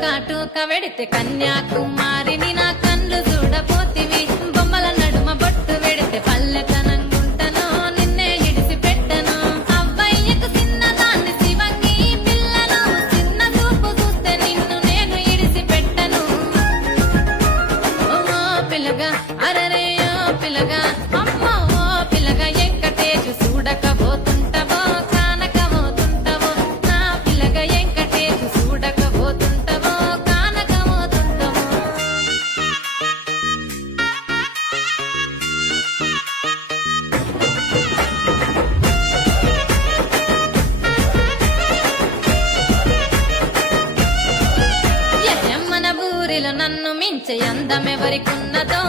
కాటుక వెడితే కన్యాకుమారిని నా కళ్ళు చూడపోతివి బొమ్మల నడుమ బొట్టు వెడితే పల్లెతనంగుంటను నిన్నే ఇడిసి పెట్టను అవ్వయ్యకు చిన్నదాన్ని శివంగి పిల్లను చిన్న చూపు చూస్తే నిన్ను నేను ఇడిసి పెట్టను ఓ పిల్లగా అరరే ఓ పిల్లగా అమ్మో ఓ పిల్లగా వెంకటేశు చూడకపోతుంటవో కానకపోతుంటవో నా పిల్లగా వెంకటేశు చూడకపోతుంటవో కానకపోతుంటవో మన ఊరిలో నన్ను మించే అందమెవరికున్నదో